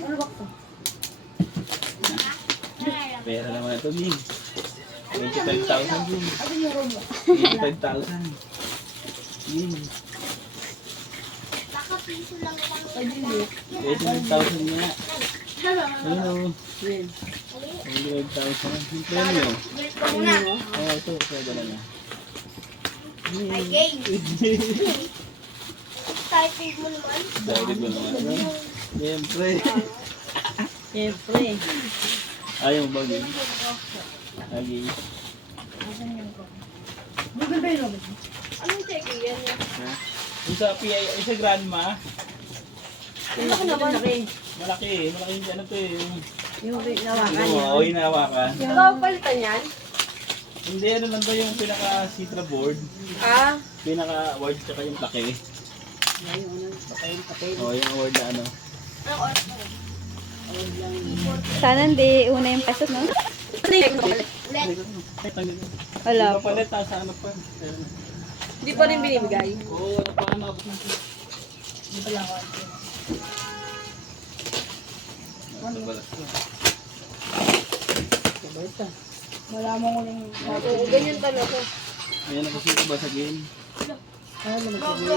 Ano ba ito? Pera naman ito, Bing. 25,000, Bing. Ano yung room mo? 25,000. Bing. Nakapiso lang lang. 25,000 nga. Ano? Yan. 25,000. Yung premyo. Bilis ko muna. Oo, ito. Pwede na niya. May game. Excited mo naman. Dahil ko naman. Siyempre. Siyempre. Ayaw mo ba, Bing? Lagi. Google ba yung room? Anong check yan? Ha? Yung sa PI, yung sa grandma, Laki naman. Laki. malaki. Malaki yung ano to eh. Yung nawakan Oo, niya. oo, hinahawakan. Ikaw palitan yan? Hindi, ano lang to yung pinaka-citra board. Ah. Pinaka-award tsaka yung laki. Yung ano, papel, papel. Oo, yung award na ano. Anong oras mo? Sana hindi una yung pesos, no? Ulit. Ay, tanggal mo. Wala Hindi pa po. palit, sa ano pa. Hindi pa rin binibigay. Oo, ano pa, nakapos na siya. Hindi pa lang ako. Nagbalas ko. Sabay ka. Wala mo ko lang. Oo, ganyan talaga. Ayan, nakasito ba sa game? Ano naman Go, sabi? go.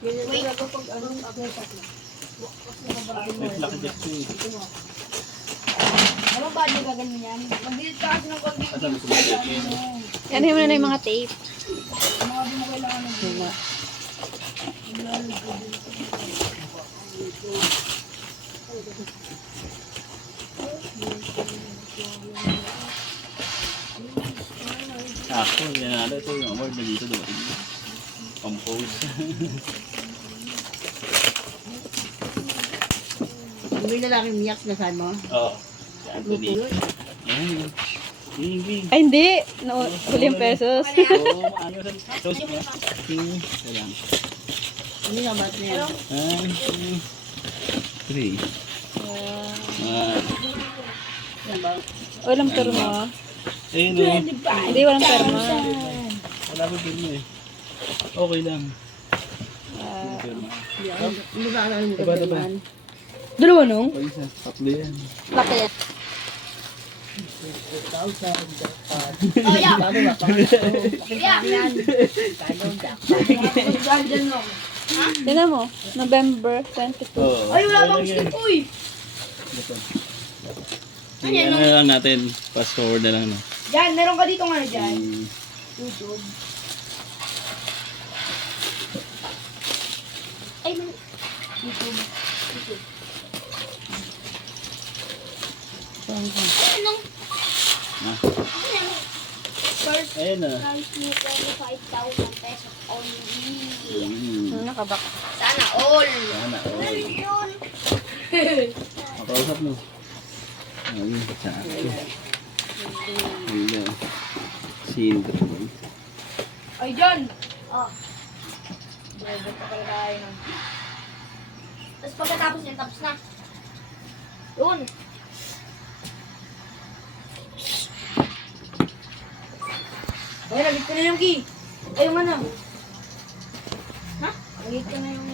Ganyan Wait. talaga pag ano, ako. May lucky jack ko eh. Ano ba niya gaganyan yan? Mag-delete ka kasi ng konti. Asan gusto mo check-in? Yan mo na yung mga tape. Mga di mo kailangan ng gula. Ako, yan na ito yung award na dito dumating. Compose. May lalaking miyak na saan mo? Oo. Si Anthony. Ayan. Bing. Ay, hindi. No, huli yung pesos. Oo, ano sa toast mo? Wala. Ano naman na yan? Ay, 3. Yan ba? Walang perma. Ayun o. Hindi, walang perma. Wala ko din mo eh. Okay lang. Ano ba ano mo Diba, diba? yan? Dalawa nung? Pag isa, tatlo yan. Laki yan. Oh, yeah. Bago ba? Yeah. Yan. Guardian mo. Tignan mo. November 22. Oo. Ay, wala bang yan. skip, uy. Ito. Sige, ano na lang natin. Fast forward na lang. No? Diyan, meron ka dito nga dyan. YouTube. Ay, man. YouTube. YouTube. Anong? Ha? Ano? First Ayun na. price mo 25,000 pesos only. Ano nakabak? Sana all. Sana, Ano oh. yun? Makausap mo. Ayun, sa akin. Ayun. Syndrome. Ay, John. Oh. Driver pa pala tayo nun. Tapos pagkatapos yan, tapos na. Yun. Ay, nagit ko na yung key. Ay, yung ano. Ha? Nagit ko na yung